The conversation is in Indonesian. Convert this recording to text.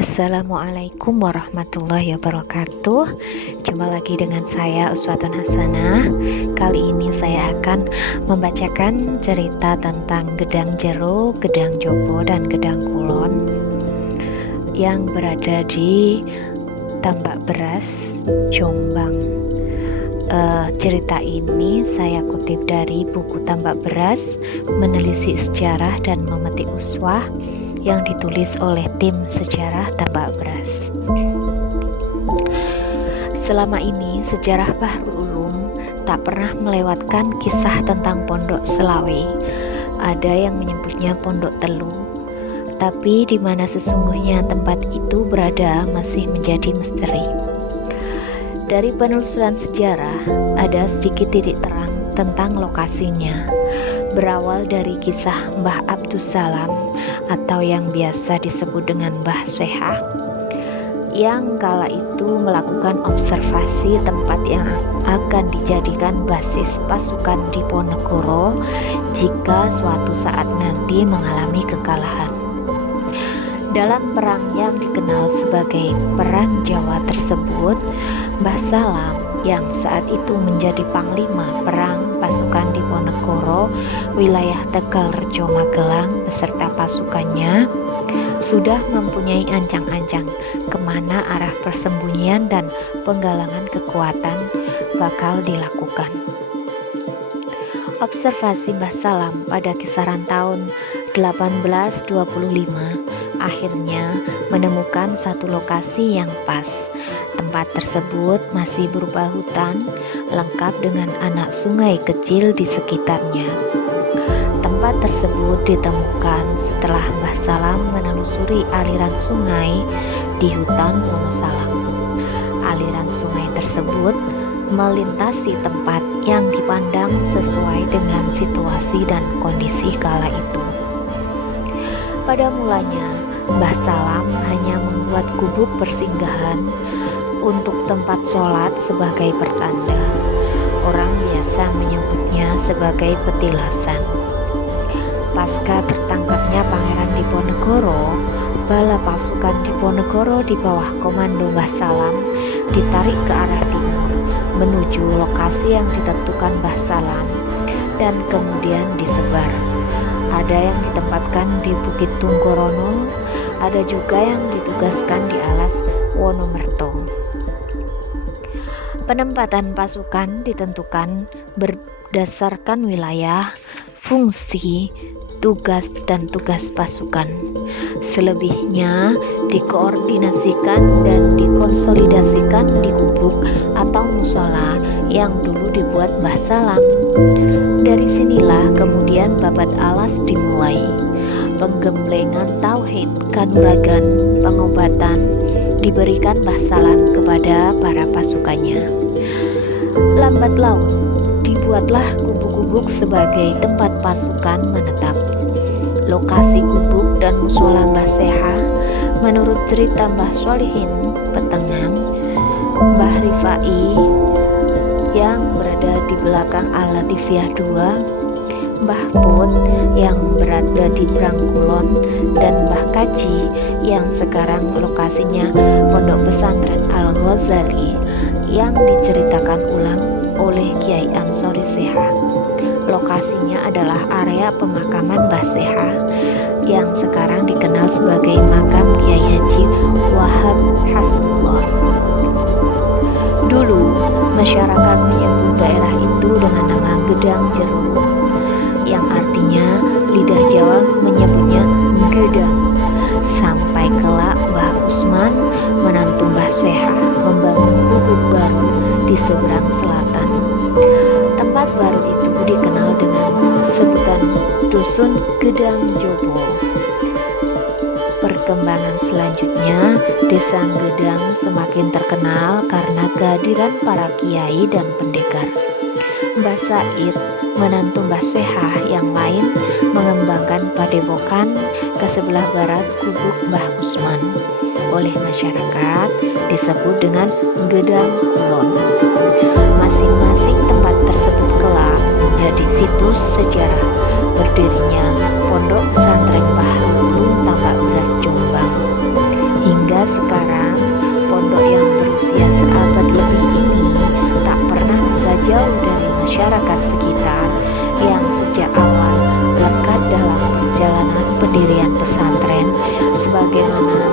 Assalamualaikum warahmatullahi wabarakatuh. Jumpa lagi dengan saya Uswatun Hasanah. Kali ini saya akan membacakan cerita tentang Gedang Jero, Gedang Jopo, dan Gedang Kulon yang berada di Tambak Beras, Jombang. Cerita ini saya kutip dari buku Tambak Beras, Menelisik Sejarah dan Memetik Uswah, yang ditulis oleh tim sejarah Tambak Beras. Selama ini sejarah Bahrul Ulum tak pernah melewatkan kisah tentang Pondok Selawe. Ada yang menyebutnya Pondok Telu, tapi di mana sesungguhnya tempat itu berada masih menjadi misteri. Dari penelusuran sejarah ada sedikit titik terang tentang lokasinya. Berawal dari kisah Mbah Abdussalam atau yang biasa disebut dengan Mbah Swehah, yang kala itu melakukan observasi tempat yang akan dijadikan basis pasukan Diponegoro jika suatu saat nanti mengalami kekalahan. Dalam perang yang dikenal sebagai Perang Jawa tersebut, Mbah Salam yang saat itu menjadi panglima perang pasukan Diponegoro wilayah Tegal Rejo Magelang beserta pasukannya sudah mempunyai ancang-ancang kemana arah persembunyian dan penggalangan kekuatan bakal dilakukan. Observasi Mbah Salam pada kisaran tahun 1825 akhirnya menemukan satu lokasi yang pas. Tempat tersebut masih berupa hutan, lengkap dengan anak sungai kecil di sekitarnya. Tempat tersebut ditemukan setelah Mbah Salam menelusuri aliran sungai di hutan Wonosalam. Aliran sungai tersebut melintasi tempat yang dipandang sesuai dengan situasi dan kondisi kala itu. Pada mulanya, Mbah Salam hanya membuat gubuk persinggahan untuk tempat sholat sebagai pertanda. Orang biasa menyebutnya sebagai petilasan. Pasca tertangkapnya Pangeran Diponegoro, bala pasukan Diponegoro di bawah komando Mbah Salam ditarik ke arah timur menuju lokasi yang ditentukan Mbah Salam dan kemudian disebar. Ada yang ditempatkan di Bukit Tunggorono, ada juga yang ditugaskan di alas Wonomerto. Penempatan pasukan ditentukan berdasarkan wilayah, fungsi, tugas dan tugas pasukan. Selebihnya dikoordinasikan dan dikonsolidasikan di gubuk atau musola yang dulu dibuat Mbah Salam. Dari sinilah kemudian babat alas dimulai. Penggemblengan tauhid, kanuragan, pengobatan diberikan Mbah Salam kepada para pasukannya. Lambat laun dibuatlah gubuk-gubuk sebagai tempat pasukan menetap. Lokasi gubuk dan musola Mbah Seha menurut cerita Mbah Solihin Petengan, Mbah Rifai yang berada di belakang Al-Latifiyah II, Mbah Put yang berada di Brangkulon, dan Mbah Kaji yang sekarang lokasinya Pondok Pesantren Al-Ghazali yang diceritakan ulang oleh Kiai Ansori Seha. Lokasinya adalah area pemakaman Mbah Seha yang sekarang dikenal sebagai makam Kiai Haji Wahab Hasbullah. Dulu masyarakat menyebut daerah itu dengan nama Gedang Jero, yang artinya lidah Jawa menyebutnya Gedang. Sampai kelak Mbah Usman menantu Mbah Swehah membangun gubuk baru di seberang selatan. Tempat baru itu dikenal dengan sebutan Dusun Gedang Jopo. Perkembangan selanjutnya, Desa Gedang semakin terkenal karena kehadiran para kiai dan pendekar. Mbah Said, menantu Mbah Swehah yang lain, mengembangkan padepokan ke sebelah barat gubuk Mbah Usman. Oleh masyarakat disebut dengan Gedang Kulon. Masing-masing tempat tersebut kelak menjadi situs sejarah berdirinya Pondok Pesantren Bahrul Ulum Tambak Beras Jombang. Hingga pendirian pesantren sebagaimana